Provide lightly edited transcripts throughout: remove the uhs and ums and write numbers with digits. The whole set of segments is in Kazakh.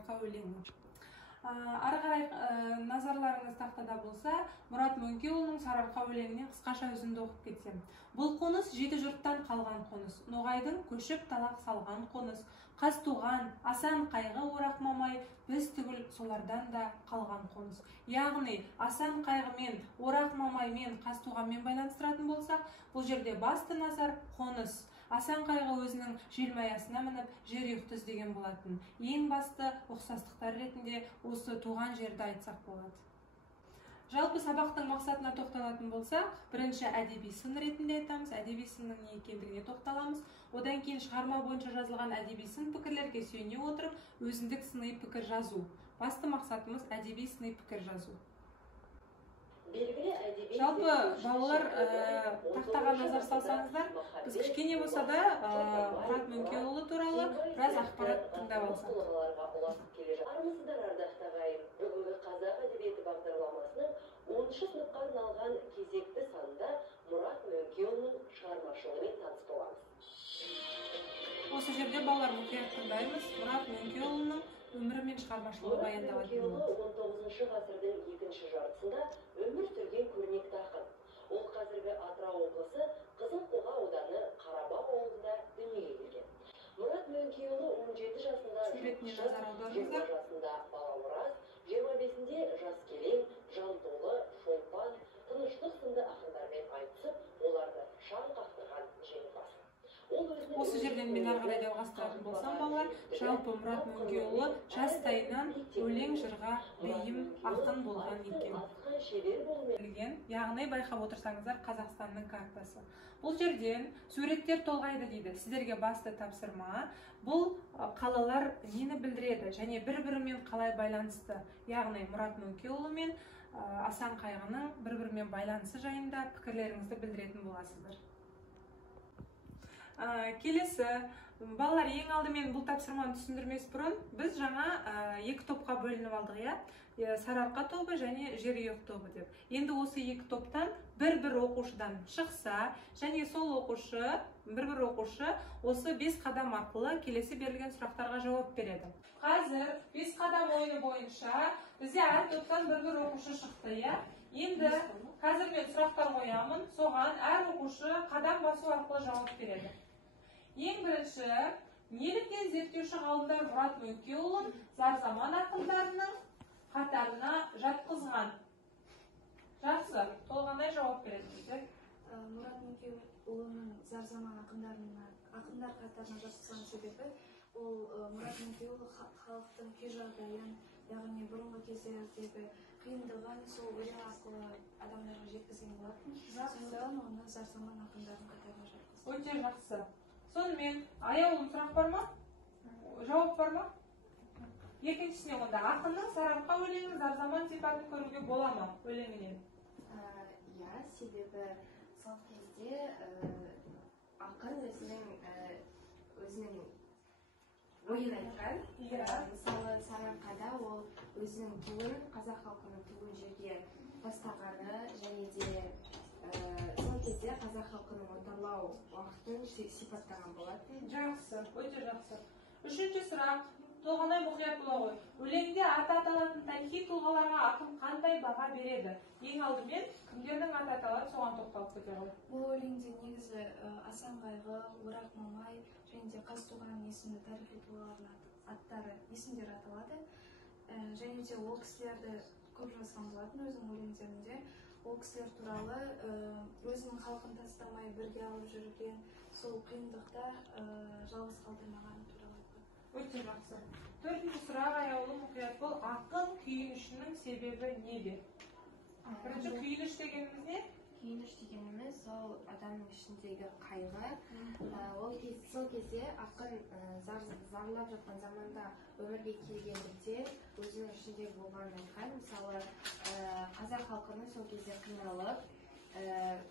Сарыарқа өлеңі. Ары қарай назарларыңыз тақтада болса, Мұрат Мөңкеұлының Сарыарқа өлеңінен қысқаша үзінді оқып кетсем. Бұл қоныс жеті жұрттан қалған қоныс, Ноғайдың көшіп талақ салған қоныс, Қазтуған, Асан қайғы орақ мамай, біз түгіл солардан да қалған қоныс. Яғни, Асан қайғымен, орақ мамаймен, Қазтуғанмен байланыстыратын болсақ, бұл жерде басты назар қоныс. Асан қайғы өзінің желмаясына мініп, жер ұйықты іздеген болатын. Ең басты ұқсастықтар ретінде осы туған жерді айтсақ болады. Жалпы сабақтың мақсатына тоқталатын болсақ, бірінші әдеби сын ретінде айтамыз, әдеби сынның не екендігіне тоқталамыз. Одан кейін шығарма бойынша жазылған әдеби сын пікірлерге сүйене отырып, өзіндік сыни пікір жазу. Басты мақсатымыз әдеби сыни пікір жазу. Жалпы балалар тақтаға назар салсаңыздар, біз кішкене болса да Мұрат Мөңкеұлы туралы біраз ақпарат тыңдап алсақ. Армысыздар ардақты ағайын, бүгінгі қазақ әдебиеті бағдарламасының 10-шы сыныпқа арналған кезекті санында Мұрат Мөңкеұлының шығармашылығымен таныс боламыз. Осы жерде балалар мұқият тыңдаймыз. Мұрат Мөңкеұлының өмірі мен шығармашылығы баяндалатын болады. 19-шы ғасырдың екінші жартысында өмір сүрген көрнекті ақын. Ол қазіргі Атырау облысы Қызылқоға ауданы Қарабақ ауылында дүниеге келген. Мұрат Мөңкеұлы 17 жасында Жас, 20 жасында Балауыраз, 25-інде Жаскелең, Жантолы, Шолпан, Тыныштық сынды ақындармен айтысып, оларды шаң қақтырған жеңімпаз. Осы жерден мен ары қарай жалғастыратын болсам, балалар, жалпы Мұрат Мөңкеұлы жастайынан өлең жырға бейім ақын болған екен. Яғни байқап отырсаңыздар, Қазақстанның картасы. Бұл жерден суреттер толғайды дейді. Сіздерге басты тапсырма, бұл қалалар нені білдіреді және бір-бірімен қалай байланысты. Яғни Мұрат Мөңкеұлы мен Асан қайғының бір-бірімен байланысы жайында пікірлеріңізді білдіретін боласыздар. Келесі, балалар, ең алдымен бұл тапсырманы түсіндірмес бұрын, біз жаңа екі топқа бөлініп алдық, Сарыарқа тобы және Жерұйық тобы деп. Енді осы екі топтан бір-бір оқушыдан шықса, және сол бір-бір оқушы осы 5 қадам арқылы келесі берілген сұрақтарға жауап береді. Қазір 5 қадам ойыны бойынша бізде әр топтан бір-бір оқушы шықты, Енді қазір мен сұрақтар қоямын, соған әр оқушы қадам басу арқылы жауап береді. Ең бірінші, неліктен зерттеуші ғалымдар Мұрат Мөңкеұлын зар-заман ақындарының қатарына жатқызған? Жақсы, толғанай жауап береді. Мұрат Мөңкеұлының зар-заман ақындар қатарына жатқызған себебі, ол Мұрат Мөңкеұлы халықтың күй жағдайын, яғни бұрынғы кездердегі қиындығын сол өлең арқылы адамдарға жеткізген болатын. Сондықтан оны зар-заман ақындарының қатарына жатқызды. Өте жақсы. Сонымен, аяулым сұрақ бар ма? Жауап бар ма? Екіншісіне онда ақынның Сарыарқа өлеңінің зар-заман сипатын көруге бола ма өлеңінен? Себебі сол кезде ақын өзінің ойын айтқан. Мысалы, Сарыарқада ол өзінің туын, қазақ халқының туын жерге тастағаны және де сол кезде қазақ халқының отарлау уақытын сипаттаған болатын. Жақсы, өте жақсы. Үшінші сұрақ, толғанай мұқият бола ғой. Өлеңде аты аталатын тарихи тұлғаларға ақын қандай баға береді? Ең алдымен кімдердің аты аталады, соған тоқталып кете ғой. Бұл өлеңде негізі Асан қайғы, Орақ мамай және де Қазтуған есімді тарихи тұлғалардың аттары, есімдері аталады. Және де ол кісілерді көп жазған болатын өзінің өлеңдерінде. Ол кісілер туралы өзінің халқын тастамай бірге алып жүрген, сол қиындықта жалғыз қалдырмағаны туралы айтқан. Өте жақсы. Төртінші сұрақ, аяулым мұқият бол. Ақын күйінішінің себебі неде? Бірінші, күйініш дегеніміз не? Күйініш дегеніміз сол адамның ішіндегі қайғы. Сол кезде ақын зарлап жатқан заманда өмірге келгендіктен өзінің ішінде болғанын айтқан. Мысалы, қазақ халқының сол кезде қиналып,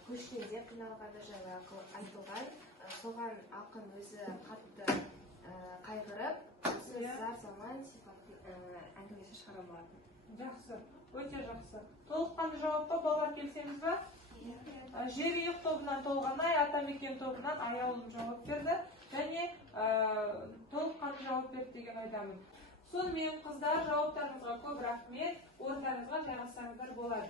көшкенде қиналғаны жайлы айтылған. Соған ақын өзі қатты қайғырып, осы зар-заман сипатты әңгімесі шығара болатын. Жақсы, өте жақсы. Толыққанды жауапқа балалар келсеңіз ба? Жерұйық тобынан Толғанай, Атамекен тобынан Аяулым жауап берді және толыққанды жауап берді деген ойдамын. Сонымен қыздар, жауаптарыңызға көп рахмет. Орындарыңызға жайғасаңыздар болады.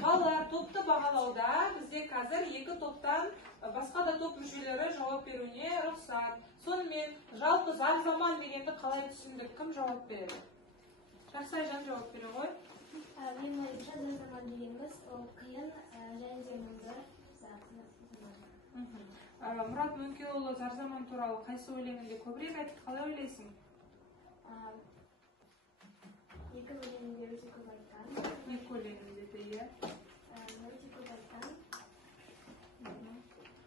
Балалар, топты бағалауда бізде қазір екі топтан басқа да топ мүшелері жауап беруіне рұқсат. Сонымен жалпы зар заман дегенді қалай түсіндік? Кім жауап береді? Жақсы, Айжан жауап бере ғой. Мен ойымша зар заман дегеніміз ол қиын және де мұңды зат. Мұрат Мөңкеұлы зар заман туралы қайсы өлеңінде көбірек айтты? Қалай ойлайсың? Екі өлеңінде өте көп айтқан. Екі өлеңінде де, иә. Өте көп айтқан.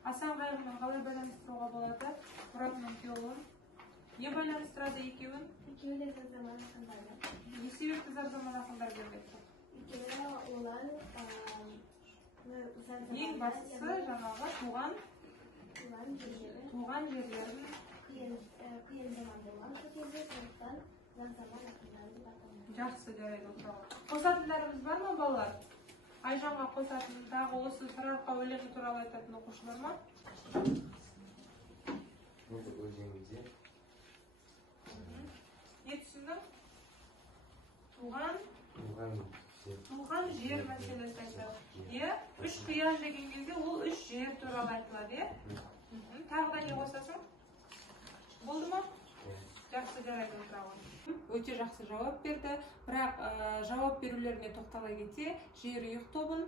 Асан қайғымен қалай байланыстыруға болады? Мұрат Мөңкеұлы не байланыстырады екеуін? Екеуі де зар заман ақындары. Не себепті зар заман ақындар деп айтты? Екеуі олар зар заман Ең бастысы жаңағы туған жерлерін қиын заман болған кезде, сондықтан зар заман ақындары деп аталады. жақсы жарайды отыруға. Қосатындарымыз бар ма балалар? Айжанға қосатындағы осы сарыарқа өлеңі туралы айтатын оқушылар ма? Өлеңінде Не түсіндің? Туған жер мәселесі айтады. Үш қиян деген кезде ол үш жер туралы айтылады. Тағы да не қосасың? Болды ма? Жақсы жарайды отыруға. Өте жақсы жауап берді. Бірақ жауап берулеріне тоқтала кете, жерұйық тобын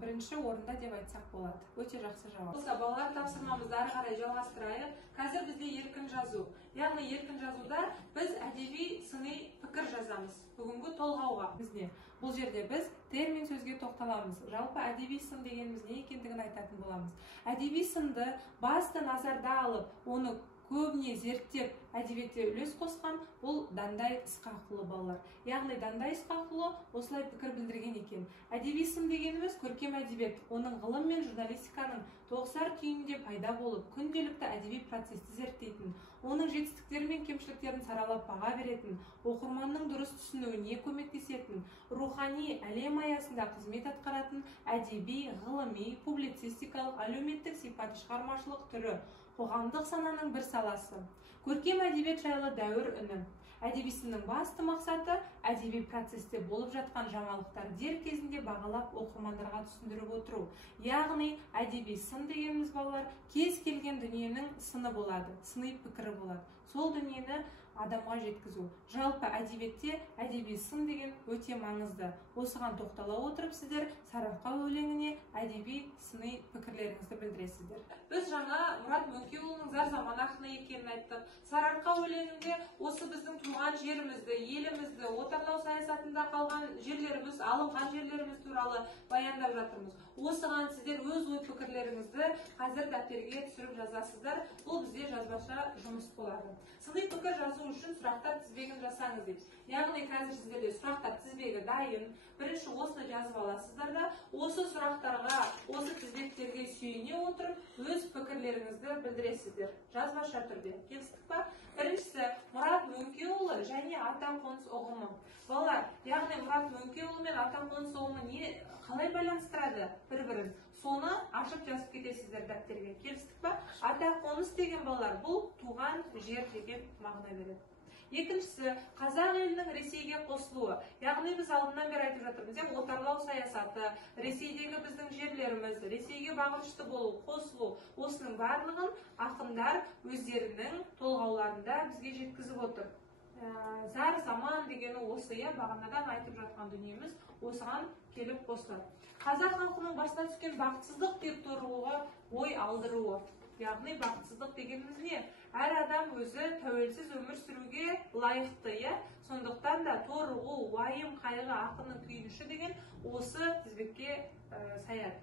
бірінші орында деп айтсақ болады. Өте жақсы жауап. Балалар, тапсырмамызды ары қарай жалғастырайық. Қазір бізде еркін жазу. Яғни еркін жазуда біз әдеби сыни пікір жазамыз. Бүгінгі толғауға бізде. Бұл жерде біз термин сөзге тоқталамыз. Жалпы әдеби сын дегеніміз не екендігін айтатын боламыз. Әдеби сынды басты назарда алып, оны көбіне зерттеп әдебиетте үлес қосқан бұл Дандай Ысқақұлы балалар. Яғни Дандай Ысқақұлы осылай пікір білдірген екен. Әдеби сын дегеніміз көркем әдебиет, оның ғылым мен журналистиканың тоғысар түйінінде пайда болып, күнделікті әдеби процесті зерттейтін, оның жетістіктері мен кемшіліктерін саралап баға беретін, оқырманның дұрыс түсінуіне көмектесетін, рухани әлем аясында қызмет атқаратын әдеби, ғылыми, публицистикалық, әлеуметтік сипаты шығармашылық түрі, қоғамдық сананың бір саласы. Көркем әдебиет жайлы дәуір үні. Әдеби сынның басты мақсаты әдеби процесте болып жатқан жаңалықтар дер кезінде бағалап оқырмандарға түсіндіріп отыру. Яғни әдеби сын дегеніміз балалар кез келген дүниенің сыны болады, сыни пікірі болады. Сол дүниені адамға жеткізу. Жалпы әдебиетте әдеби сын деген өте маңызды. Осыған тоқтала отырып сіздер сарыарқа өлеңіне әдеби сыни пікірлеріңізді білдіресіздер. Біз жаңа Мұрат Мөңкеұлының зар заман ақыны екенін айттық. Сарыарқа өлеңінде осы біздің туған жерімізді, елімізді, отарлау саясатында қалған жерлеріміз, алынған жерлеріміз туралы баяндап жатырмыз. Осыған сіздер өз ой пікірлеріңізді қазір дәптерге түсіріп жазасыздар. Бұл бізде жазбаша жұмыс болады. Сыни пікір жазу үшін сұрақтар тізбегін жасаңыз дейміз. Яғни қазір сіздерде сұрақтар тізбегі дайын. Бірінші осыны жазып аласыздар да, осы сұрақтарға, осы тізбектерге сүйене отырып, өз пікірлеріңізді білдіресіздер. Жазбаша түрде. Келістік па? Біріншісі Мұрат Мөңкеұлы және атақоныс ұғымы. Балалар, яғни Мұрат Мөңкеұлы мен атақоныс ұғымы қалай байланыстырады бір-бірін? Соны ашып жазып кетесіздер дәптерге. Келістік па? Атақоныс деген балалар, бұл туған жер деген мағына береді. Екіншісі, қазақ елінің Ресейге қосылуы. Яғни біз алдынан бері айтып жатырмыз, отарлау саясаты, Ресейдегі біздің жерлеріміз, Ресейге бағынышты болу, қосылу, осының барлығын ақындар өздерінің толғауларында бізге жеткізіп отыр. Зар заман дегені осы, бағанадан айтып жатқан дүниеміз осыған келіп қосылады. Қазақ халқының басына түскен бақытсыздық деп торығуға ой алдыруы. Яғни бақытсыздық дегеніміз не? Әр адам өзі тәуелсіз өмір сүруге лайықты, сондықтан да торығу, уайым, қайғы, ақынның күйініші деген осы тізбекке саяды.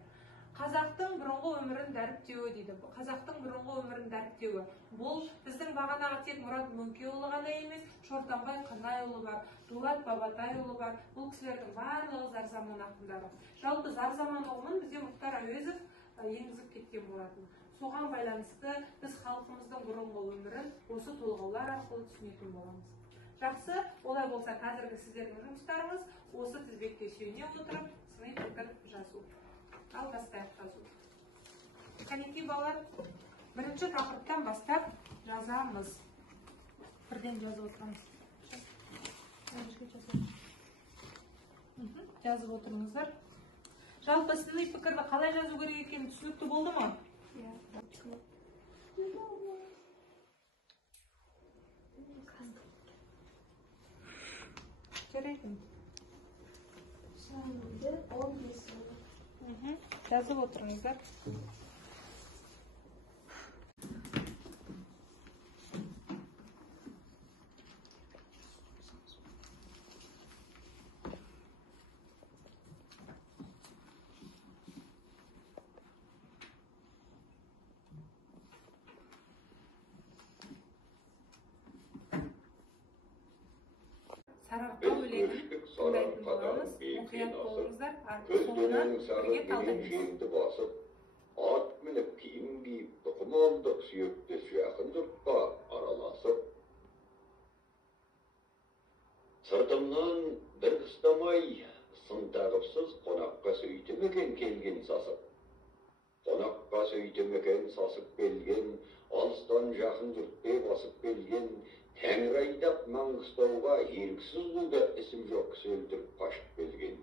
Қазақтың бұрынғы өмірін дәріптеуі дейді. Қазақтың бұрынғы өмірін дәріптеуі. Бұл біздің бағанағы тек Мұрат Мөңкеұлы ғана емес, Шортанбай Қанайұлы бар, Дулат Бабатайұлы бар. Бұл кісілердің барлығы зар заман ақындары. Жалпы зар заман ұғымын бізде Мұхтар Әуезов енгізіп кеткен болатын. Соған байланысты біз халқымыздың бұрынғы өмірін осы толғаулар арқылы түсінетін боламыз. Жақсы, олай болса қазіргі сіздердің жұмыстарыңыз осы тізбекке сүйене отырып сыни пікір жазу. Ал бастайық жазу. Кәнекей балалар, бірінші тақырыптан бастап жазамыз. Бірден жазып отырамыз. Жазып отырыңыздар. Жалпы сыни пікірді қалай жазу керек екені түсінікті болды ма? Жарайды. Шамды 15 жыл. Жазып отырыңыздар. Сарыарқа өлеңін тыңдайтын боламыз. Мұқият болыңыздар. Соңынан бірге талдаймыз. Жерді басып, ат мініп киім киіп, тұқым алдық сүйектес жақын жұртқа араласып. Сыртымнан бір қыстамай, сын тағыпсыз қонаққа сөйтім екен келген сасып. Қонаққа сөйтім екен сасып келген, алыстан жақын жұртпе басып келген, Тәңір айдап Маңғыстауға еріксіз қуды ісім жоқ кісі өлтіріп қашып келген.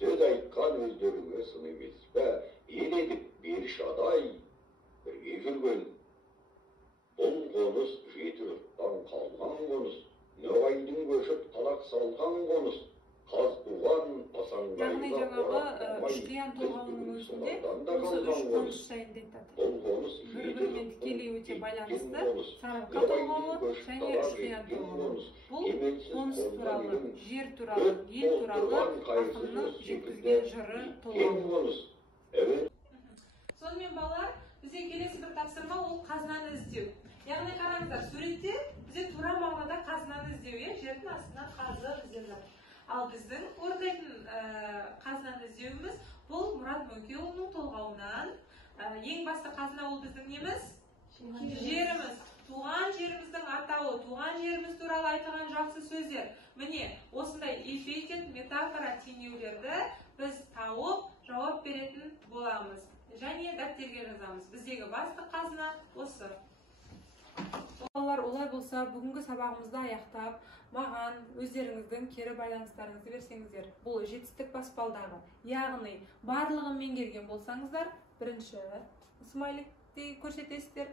Сөз айтқан өздеріңе сын емес пе, ел едік бер шадай, бірге жүрген. Бұл қоныс жеті жұрттан қалған қоныс, ноғайдың көшіп талақ салған қоныс. Қаз туған Яғни жаңағы Үшқиян толғауының өзінде осы үш қоныс жайында айтады. Бұл қоныс Бір-бірімен тікелей өте байланысты Сарыарқа толғауы және Үшқиян толғауы. Бұл қоныс туралы, жер туралы, ел туралы ақынның жеткізген жыры толғауы. Сонымен балалар, бізде келесі бір тапсырма ол қазынаны іздеу. Яғни қараңыздар, суретте бізде тура мағынада қазынаны іздеу, жердің астынан қазы іздеп жатыр. Ал біздің орындайтын қазынаны іздеуіміз бұл Мұрат Мөңкеұлының толғауынан. Ең басты қазына ол біздің неміз? Жеріміз. Туған жеріміздің атауы, туған жеріміз туралы айтылған жақсы сөздер. Міне, осындай эффект, метафора, теңеулерді біз тауып жауап беретін боламыз. Және дәптерге жазамыз. Біздегі басты қазына осы. Балалар, олай болса, бүгінгі сабағымызды аяқтап, маған өздеріңіздің кері байланыстарыңызды берсеңіздер. Бұл жетістік баспалдағы. Яғни, барлығын меңгерген болсаңыздар, бірінші смайликті көрсетесіздер.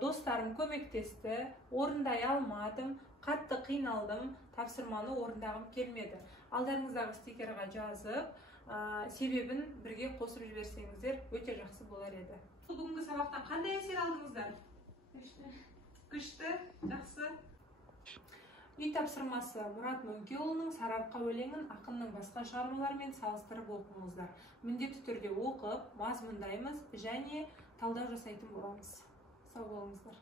Достарым көмектесті, орындай алмадым, қатты қиналдым, тапсырманы орындағым келмеді. Алдарыңыздағы стикерға жазып, себебін бірге қосып жіберсеңіздер, өте жақсы болар еді. Бүгінгі сабақтан қандай әсер алдыңыздар? Күшті, жақсы. Үй тапсырмасы Мұрат Мөңкеұлының Сарыарқа өлеңін ақынның басқа шығармаларымен салыстырып оқыңыздар. Міндетті түрде оқып, мазмұндаймыз және талдау жасайтын боламыз. Сау болыңыздар.